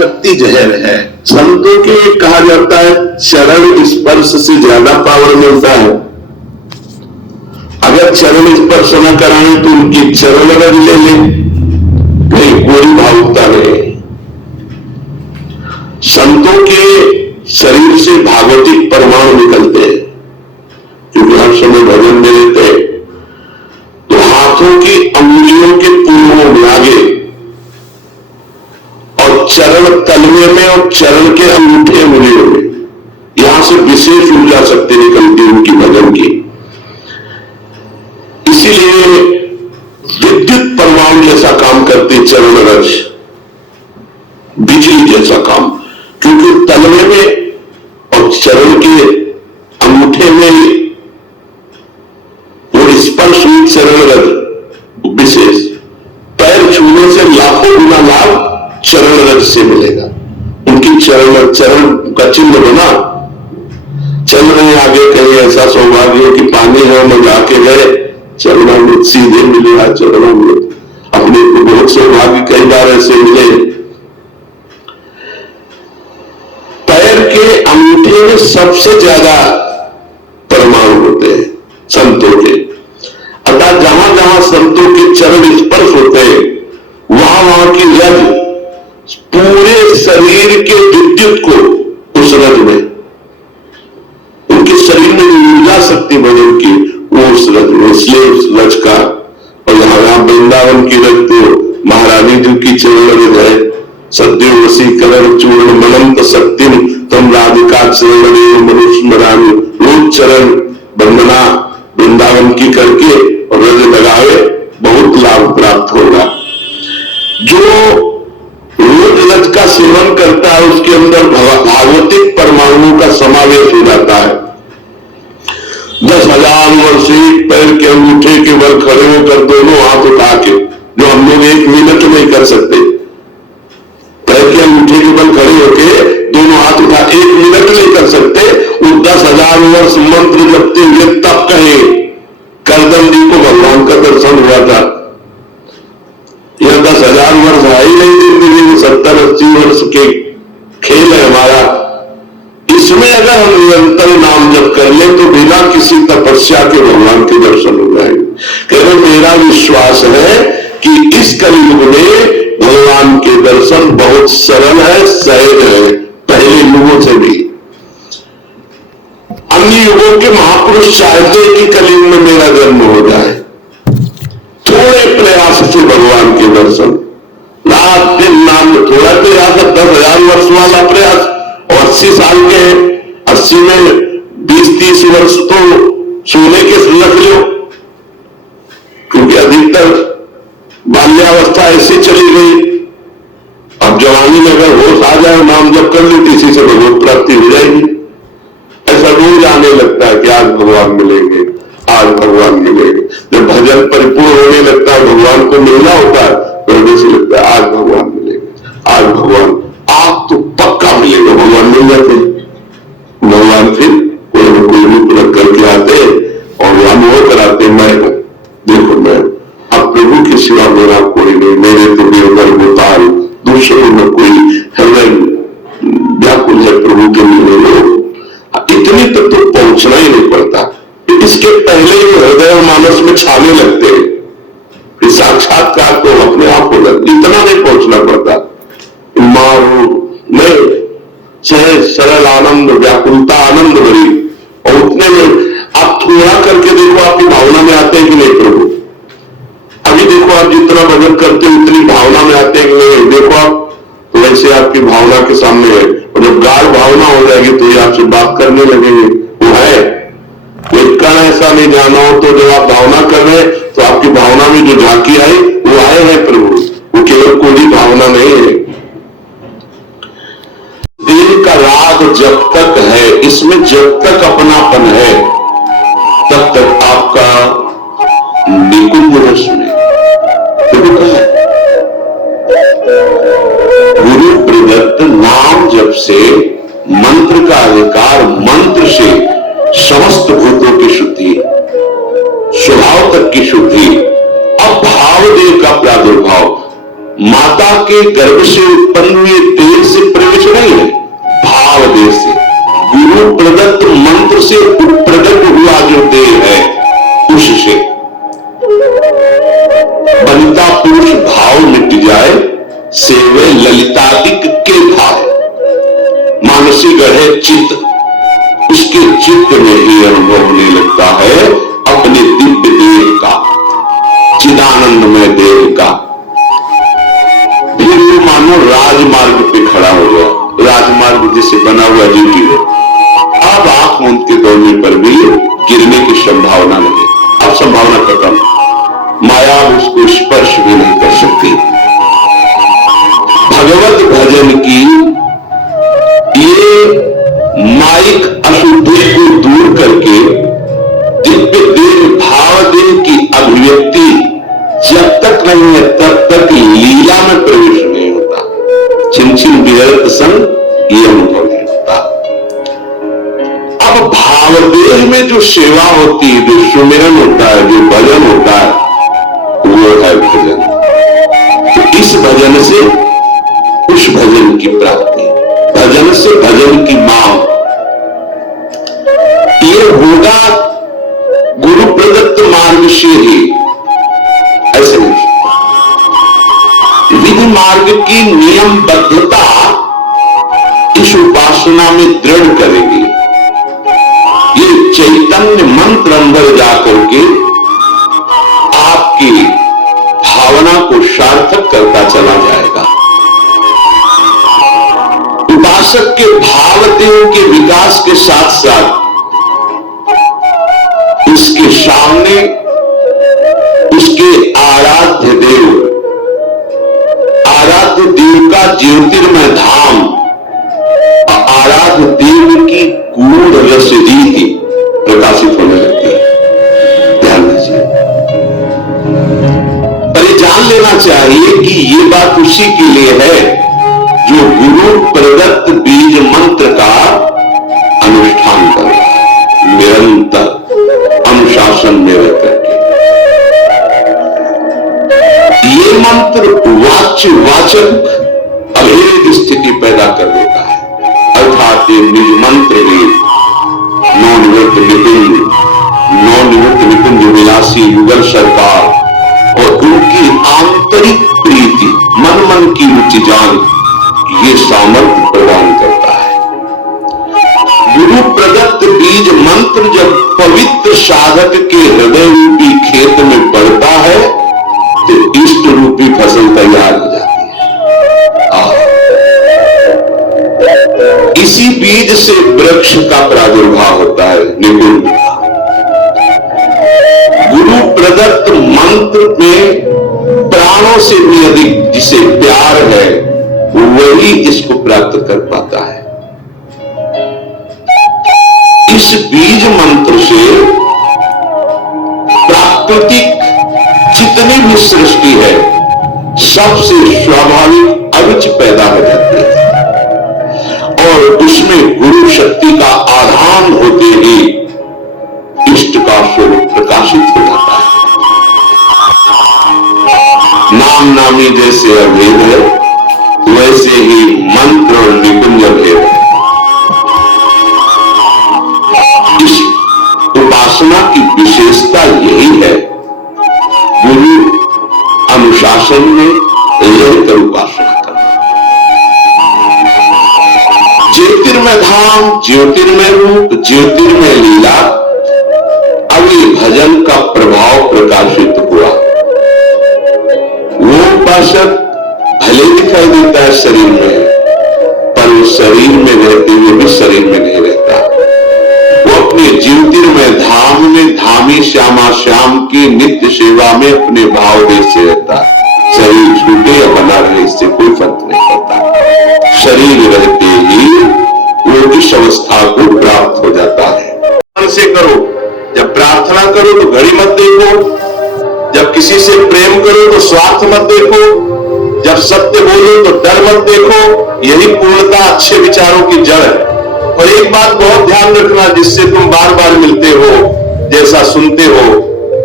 शक्ति जहर है। संतों के कहा जाता है चरण स्पर्श से ज्यादा पावर मिलता है। अगर चरण स्पर्श न कराएं तो उनकी चरण रज ले लें, नहीं कोई भावुकता नहीं। संतों के शरीर से भागवतिक परमाणु निकलते हैं, क्योंकि हर समय भजन में रहते हैं। तो हाथों की अंगुलियों के पूर्वों में आगे और चरण तलवे में और चरण के अंगूठे उंगलियों में, यहां से विशेष ऊर्जा शक्ति निकलती है उनकी भजन की। इसीलिए विद्युत परमाणु जैसा काम करती चरण रज, बिजली जैसा काम, क्योंकि तलवे में और चरण के अंगूठे में वो स्पर्श हुई चरण रज विशेष। पैर छूने से लाखों गुना लाभ चरण रज से मिलेगा। उनकी चरण का चिन्ह बना, चल रहे आगे, कहीं ऐसा सौभाग्य हो कि पानी है में जाके गए, चरणामृत सीधे मिले, चरणामृत अपने को बहुत सौभाग्य कई बार ऐसे मिले। पैर के अंगूठे में सबसे ज्यादा परमाणु होते हैं संतों के। अर्थात जहां जहां संतों के चरण स्पर्श होते हैं वहां वहां की रज पूरे शरीर के विद्युत को उस रज में, उनके शरीर में ऊर्जा शक्ति भजन की वो उस रज में, इसलिए उस रज का। और यहां वृंदावन की रज तो महारानी जी की चरण रज है। सद्यो वशीकरण चूर्ण मलंत शक्ति तम राधिका चरण मनुष्मरानी, रोज चरण वंदना वृंदावन की करके और रज लगावे, बहुत लाभ प्राप्त होगा। जो रोज रज का सेवन करता है उसके अंदर भागवतिक परमाणु का समावेश हो जाता है। 10,000 वर्ष एक पैर के अंगूठे के बल खड़े होकर दोनों हाथ उठा के, जो हम लोग 1 मिनट नहीं कर सकते, पैर के अंगूठे के बल खड़े होके दोनों हाथ उठा 1 मिनट नहीं कर सकते। वो 10,000 वर्ष मंत्र जपते हुए तब कहे करदम जी को भगवान का दर्शन हुआ था। यह 10,000 वर्ष है ही नहीं जिंदगी में, 70-80 वर्ष के खेल है हमारा। इसमें अगर हम निरंतर नाम जप कर ले तो बिना किसी तपस्या के भगवान के दर्शन हो जाएंगे। केवल मेरा विश्वास है कि इस कलयुग में भगवान के दर्शन बहुत सरल है, सहज है, पहले युगों से भी। अन्य युगों के महापुरुष चाहते कि कलयुग में मेरा जन्म हो जाए, थोड़े प्रयास से भगवान के दर्शन, रात दिन नाम, थोड़ा प्रयास, 10,000 वर्ष वाला प्रयास, और 80 साल के 80 में 20-30 वर्ष तो सोने के रख लो, क्योंकि अधिकतर बाल्यावस्था ऐसी चली गई। अब जवानी में अगर होश आ जाए, नाम जप कर ली, इसी से भगवत प्राप्ति हो जाएगी। ऐसा रोज आने लगता है कि आज भगवान मिलेंगे, आज भगवान मिलेंगे। जब भजन परिपूर्ण होने लगता है, भगवान को मिलना होता है, तो ऐसे लगता है आज भगवान मिलेंगे, आज भगवान, आज तो पक्का मिलेगा। भगवान मिल जाते, भगवान फिर कोई न कोई रूप रख करके आते और अनुभव कराते, मैं देखो मैं अब प्रभु के सिवा मेरा कोई नहीं, मेरे तो देवघर गोपाल, दूसरों में कोई हृदय व्याकुल है प्रभु के मिलने लो। इतनी तक तो पहुंचना ही नहीं पड़ता, इसके पहले ही हृदय और मानस में छाने लगते हैं। साक्षात्कार तो अपने आप हो जाता, इतना नहीं पहुंचना पड़ता। मारो नहीं, सहज सरल आनंद, व्याकुलता आनंद भरी, और उतने में आप थोड़ा करके देखो आपकी भावना में आते हैं कि नहीं प्रभु। अभी देखो आप जितना भजन करते हो उतनी भावना में आते हैं कि नहीं, देखो आप तो वैसे आपकी भावना के सामने है। और जब गाढ़ भावना हो जाएगी तो ये आपसे बात करने लगेंगे। वो है कोई कण ऐसा नहीं जाना हो, तो जब आप भावना कर रहे हैं तो आपकी भावना में जो झांकी आई वो आए हैं प्रभु, वो केवल कोई भावना नहीं है। दिल का राग जब तक है, इसमें जब तक अपनापन है तब तक आपका निकुंज रस में गुरु प्रदत्त नाम जप से, मंत्र का अधिकार, मंत्र से समस्त भूतों की शुद्धि, स्वभाव तक की शुद्धि, अब भाव देव का प्रादुर्भाव, माता के गर्भ से उत्पन्न हुए तेज से चितादिक के भाव मानसी गढ़े चित्त, उसके चित्त में ही अनुभव होने लगता है अपने दिव्य देह का, चिदानंदमय देह का। फिर वो मानो राजमार्ग पे खड़ा हो गया, राजमार्ग जैसे बना हुआ जीटी हो, अब आंख मूंद के दौड़ने पर भी गिरने की संभावना नहीं, अब संभावना खत्म, माया उसको स्पर्श भी नहीं कर सकती। भगवत भजन की ये माइक अशुद्धि को दूर करके दिव्य देह भाव देह की अभिव्यक्ति जब तक नहीं है तब तक लीला में प्रवेश नहीं होता, छिन छिन विरत संग ये अनुभव नहीं होता। अब भाव देह में जो सेवा होती है, जो सुमिरन होता है, जो भजन होता है, वो है भजन। तो इस भजन से उस भजन की प्राप्ति, भजन से भजन की मांग, ये होगा गुरु प्रदत्त मार्ग से ही, ऐसे नहीं। विधि मार्ग की नियमबद्धता इस उपासना में दृढ़ करेगी। ये चैतन्य मंत्र अंदर जाकर के आपकी भावना को सार्थक करता चला जाएगा। उपासक के भाव देह के विकास के साथ साथ इसके सामने उसके आराध्य देव का ज्योतिर्मय धाम, आराध्य देव की गूढ़ रस रीति प्रकाशित होने लगती है। ध्यान दीजिए, पर ये जान लेना चाहिए कि ये बात उसी के लिए है जो गुरु प्रदत्त बीज मंत्र का अनुष्ठान कर रहा है, निरंतर अनुशासन में रह करके। ये मंत्र वाचक अभेद स्थिति पैदा कर देता है, अर्थात ये निज मंत्र भी नौनिवृत्त निकुंज विलासी युगल सरकार और उनकी आंतरिक प्रीति, मन की रुचि जान, ये सामर्थ्य प्रदान करता है। गुरु प्रदत्त बीज मंत्र जब पवित्र साधक के हृदय रूपी खेत में पड़ता है तो इष्ट रूपी फसल तैयार हो जाती है। इसी बीज से वृक्ष का प्रादुर्भाव होता है, निकुंज का। गुरु प्रदत्त मंत्र में प्राणों से भी अधिक जिसे प्यार है वही इसको प्राप्त कर पाता है। इस बीज मंत्र से प्राकृतिक जितनी भी सृष्टि है सबसे स्वाभाविक अरुचि पैदा हो जाती है और उसमें गुरु शक्ति का आधान होते ही इष्ट का स्वरूप प्रकाशित हो जाता है। नाम नामी जैसे अभेद है वैसे ही मंत्र और निकुंज भेद है। इस उपासना की विशेषता यही है, गुरु अनुशासन में रहकर उपासना करना। ज्योतिर्मय धाम, ज्योतिर्मय रूप, ज्योतिर्मय लीला, अब ये भजन का प्रभाव प्रकाशित हुआ। वो उपासक भले दिखाई देता है शरीर में, पर वो शरीर में रहते हुए भी शरीर में नहीं रहता। वो अपने ज्योतिर्मय धाम में धामी श्यामा श्याम की नित्य सेवा में अपने भाव देश से रहता। शरीर छूटे या बना रहे इससे कोई फर्क नहीं पड़ता, शरीर रहते ही वो इस अवस्था को प्राप्त हो जाता है। मन से करो, जब प्रार्थना करो तो घड़ी मत देखो, जब किसी से प्रेम करो तो स्वार्थ मत देखो, जब सत्य बोलो तो डर मत देखो। यही पूर्णता अच्छे विचारों की जड़ है। और एक बात बहुत ध्यान रखना, जिससे तुम बार बार मिलते हो, जैसा सुनते हो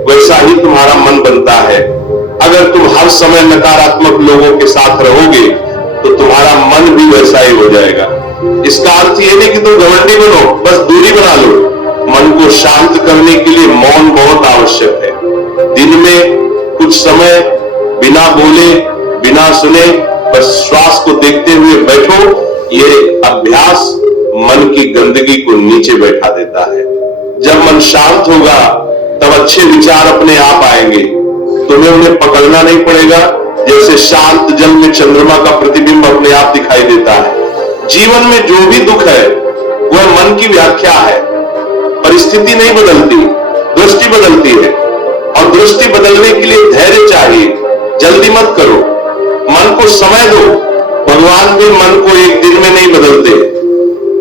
वैसा ही तुम्हारा मन बनता है। अगर तुम हर समय नकारात्मक लोगों के साथ रहोगे तो तुम्हारा मन भी वैसा ही हो जाएगा। इसका अर्थ ये नहीं कि तुम घमंडी बनो, बस दूरी बना लो। मन को शांत करने के लिए मौन बहुत आवश्यक है। दिन में कुछ समय बिना बोले बिना सुने बस श्वास को देखते हुए बैठो। ये अभ्यास मन की गंदगी को नीचे बैठा देता है। जब मन शांत होगा तब अच्छे विचार अपने आप आएंगे, तुम्हें उन्हें पकड़ना नहीं पड़ेगा। जैसे शांत जल में चंद्रमा का प्रतिबिंब अपने आप दिखाई देता है। जीवन में जो भी दुख है वह मन की व्याख्या है। परिस्थिति नहीं बदलती, दृष्टि बदलती है, और दृष्टि बदलने के लिए धैर्य चाहिए। जल्दी मत करो, मन को समय दो। भगवान भी मन को एक दिन में नहीं बदलते,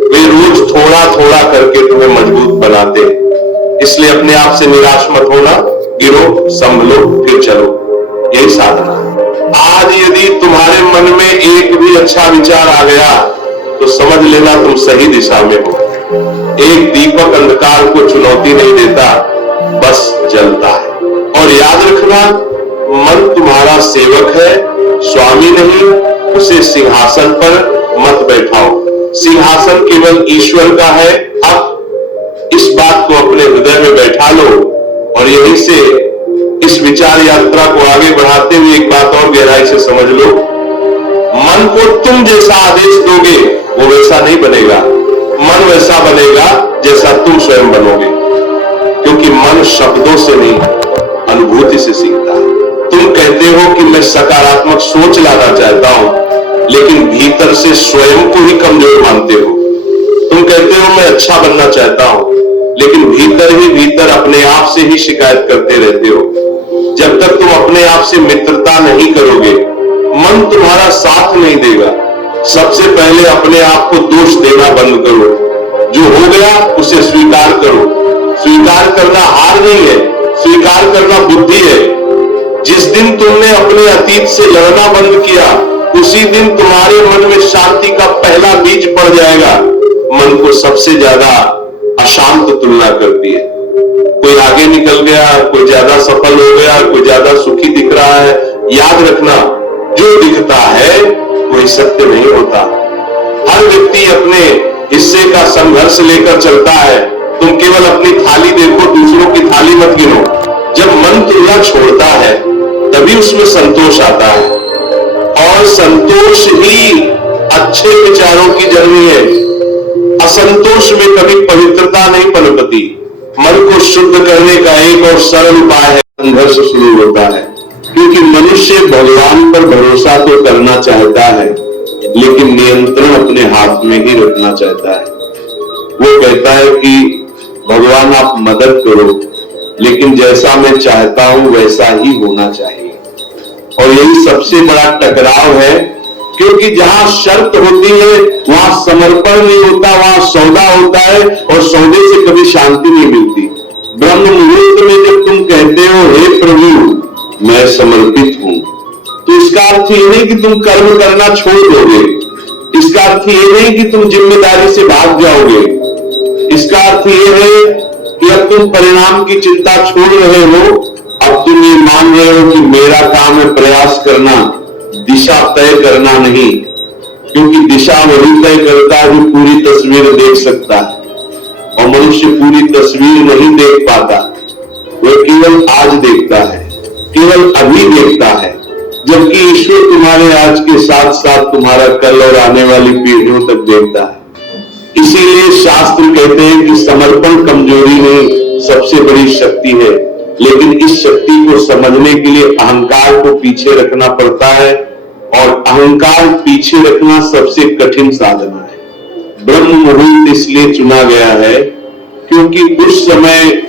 वे रोज थोड़ा थोड़ा करके तुम्हें मजबूत बनाते। इसलिए अपने आप से निराश मत होना, गिरो, संभलो, फिर चलो। यही साधना है। आज यदि तुम्हारे मन में एक भी अच्छा विचार आ गया तो समझ लेना तुम सही दिशा में हो। एक दीपक अंधकार को चुनौती नहीं देता, बस जलता है। और याद रखना, मन तुम्हारा सेवक है, स्वामी नहीं। उसे सिंहासन पर मत बैठाओ। सिंहासन केवल ईश्वर का है। अब इस बात को अपने हृदय में बैठा लो। और यहीं से इस विचार यात्रा को आगे बढ़ाते हुए एक बात और गहराई से समझ लो, मन को तुम जैसा आदेश दोगे वो वैसा नहीं बनेगा। मन वैसा बनेगा जैसा तुम स्वयं बनोगे, क्योंकि मन शब्दों से नहीं, अनुभूति से सीखता है। तुम कहते हो कि मैं सकारात्मक सोच लाना चाहता हूं, लेकिन भीतर से स्वयं को ही कमजोर मानते हो। तुम कहते हो मैं अच्छा बनना चाहता हूं, लेकिन भीतर ही भीतर अपने आप से ही शिकायत करते रहते हो। जब तक तुम अपने आप से मित्रता नहीं करोगे, मन तुम्हारा साथ नहीं देगा। सबसे पहले अपने आप को दोष देना बंद करो। जो हो गया उसे स्वीकार करो। स्वीकार करना हार नहीं है, स्वीकार करना बुद्धि है। जिस दिन तुमने अपने अतीत से लड़ना बंद किया, उसी दिन तुम्हारे मन में शांति का पहला बीज पड़ जाएगा। मन को सबसे ज्यादा अशांत तुलना करती है। कोई आगे निकल गया, कोई ज्यादा सफल हो गया, कोई ज्यादा सुखी दिख रहा है। याद रखना, जो दिखता है वही सत्य नहीं होता। हर व्यक्ति अपने हिस्से का संघर्ष लेकर चलता है। तुम केवल अपनी थाली देखो, दूसरों की थाली मत गिनो। जब मन तुलना छोड़ता है तभी उसमें संतोष आता है, और संतोष ही अच्छे विचारों की जननी है। असंतोष में कभी पवित्रता नहीं पनपती। मन को शुद्ध करने का एक और सरल उपाय है, संघर्ष शुरू होता है। क्योंकि मनुष्य भगवान पर भरोसा तो करना चाहता है, लेकिन नियंत्रण अपने हाथ में ही रखना चाहता है। वो कहता है कि भगवान आप मदद करो, लेकिन जैसा मैं चाहता हूं वैसा ही होना चाहिए। और यही सबसे बड़ा टकराव है, क्योंकि जहां शर्त होती है वहां समर्पण नहीं होता, वहां सौदा होता है, और सौदे से कभी शांति नहीं मिलती। ब्रह्म मुहूर्त में जब तुम कहते हो हे प्रभु मैं समर्पित हूं, तो इसका अर्थ ये नहीं कि तुम कर्म करना छोड़ दोगे। इसका अर्थ ये नहीं कि तुम जिम्मेदारी से भाग जाओगे। इसका अर्थ ये है कि अब तुम परिणाम की चिंता छोड़ रहे हो। अब तुम ये मान रहे हो कि मेरा काम है प्रयास करना, दिशा तय करना नहीं। क्योंकि दिशा वही तय करता है जो पूरी तस्वीर देख सकता है, और मनुष्य पूरी तस्वीर नहीं देख पाता। वह केवल आज देखता है, केवल अभी देखता है, जबकि ईश्वर तुम्हारे आज के साथ साथ तुम्हारा कल और आने वाली पीढ़ियों तक देखता है। इसीलिए शास्त्र कहते हैं कि समर्पण कमजोरी नहीं, सबसे बड़ी शक्ति है। लेकिन इस शक्ति को समझने के लिए अहंकार को पीछे रखना पड़ता है, और अहंकार पीछे रखना सबसे कठिन साधना है। ब्रह्म मुहूर्त इसलिए चुना गया है क्योंकि उस समय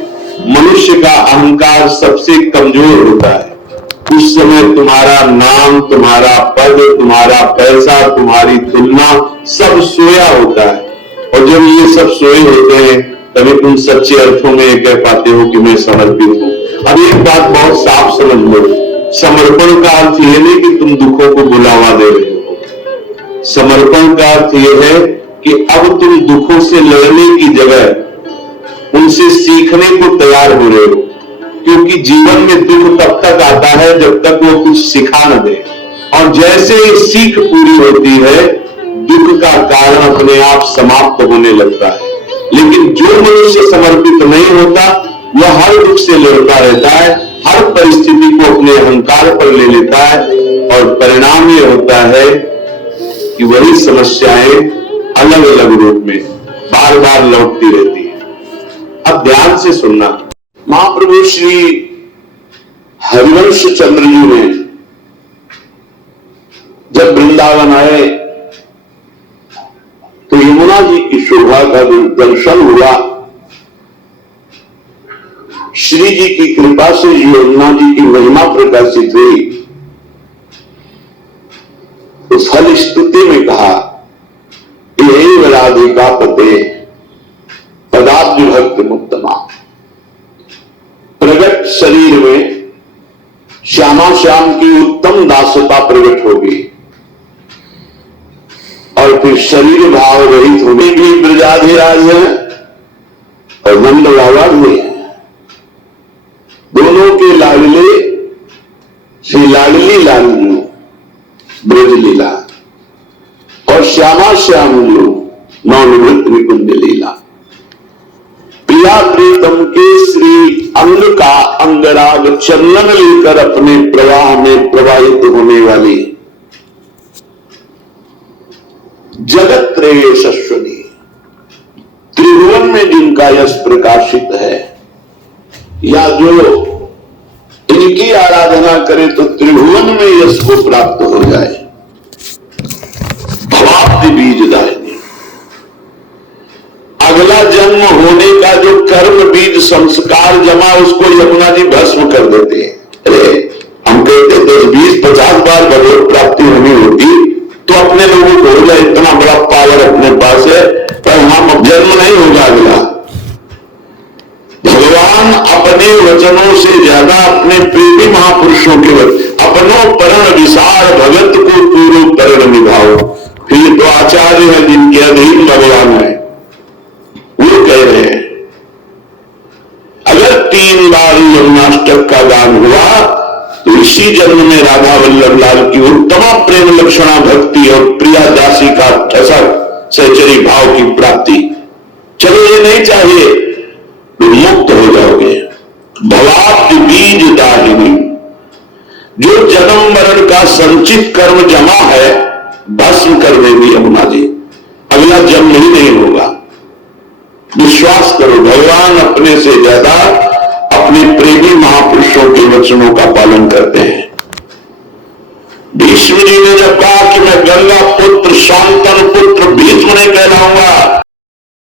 मनुष्य का अहंकार सबसे कमजोर होता है। उस समय तुम्हारा नाम, तुम्हारा पद, तुम्हारा पैसा, तुम्हारी तुलना सब सोया होता है। और जब ये सब सोए होते हैं तभी तुम सच्चे अर्थों में ये कह पाते हो कि मैं समर्पित हूं। अब एक बात बहुत साफ समझ लो, समर्पण का अर्थ यह नहीं कि तुम दुखों को बुलावा दे रहे हो। समर्पण का अर्थ यह है कि अब तुम दुखों से लड़ने की जगह उनसे सीखने को तैयार हो रहे हो। क्योंकि जीवन में दुख तब तक आता है जब तक वो कुछ सिखा न दे, और जैसे ही सीख पूरी होती है दुख का कारण अपने आप समाप्त होने लगता है। लेकिन जो मनुष्य समर्पित नहीं होता वह हर दुख से लड़ता रहता है, हर परिस्थिति को अपने अहंकार पर ले लेता है, और परिणाम ये होता है कि वही समस्याएं अलग अलग रूप में बार बार लौटती रहती हैं। अब ध्यान से सुनना। महाप्रभु श्री हरिवंश चंद्र जी ने जब वृंदावन आए तो यमुना जी की शोभा का दर्शन हुआ। श्री जी की कृपा से यमुना जी की महिमा प्रकाशित हुई। उस फल स्तुति में कहा, ये राधिका पते पदाब्ज भक्त मुक्तमा। प्रगट शरीर में श्यामा श्याम की उत्तम दासता प्रकट होगी और फिर शरीर भाव रहित होने भी ब्रजाधिराज है और नंद बाबा भी है। दोनों के लाडले श्री लाडली लालजू ब्रज लीला और श्यामा श्याम जो नवनिवृत्त निकुंज लीला। प्रिया प्रीतम के श्री अंग का अंगराग चंदन लेकर अपने प्रवाह में प्रवाहित होने वाली जगत त्रय यशस्विनी, त्रिभुवन में जिनका यश प्रकाशित है, या जो इनकी आराधना करे तो त्रिभुवन में यश को प्राप्त हो जाए। भवाब्धि बीजदायिनी, अगला जन्म होने का जो कर्म बीज संस्कार जमा उसको यमुना जी भस्म कर देते हैं। अरे हम कहते 10, 20, 50 बार भगवत प्राप्ति होनी होती तो अपने लोगों को हो जाए, इतना बड़ा पावर अपने पास है, पर हम जन्म नहीं होगा अगला। भगवान अपने वचनों से ज्यादा अपने प्रेमी महापुरुषों के वचन, अपनों परण विसार भगत को पूर्व परण निभाओ। फिर तो आचार्य है जिनके अधीन भगवान है, वो कह रहे हैं अगर 3 बार यमुनाष्टक का गान हुआ तो इसी जन्म में राधा वल्लभ लाल की उत्तम प्रेम लक्षणा भक्ति और प्रिया दासी का ठसक सहचरी भाव की प्राप्ति। चलो ये नहीं चाहिए तो मुक्त हो जाओगे। भवाब्धि बीज दाहिनी, जो जन्म मरण का संचित कर्म जमा है भस्म कर देगी यमुना जी, अगला जन्म ही नहीं होगा। विश्वास करो, भगवान अपने से ज्यादा अपने प्रेमी महापुरुषों के वचनों का पालन करते हैं। भीष्म जी ने जब कहा कि मैं गंगा पुत्र शांतनु पुत्र भीष्म नहीं कहलाऊंगा,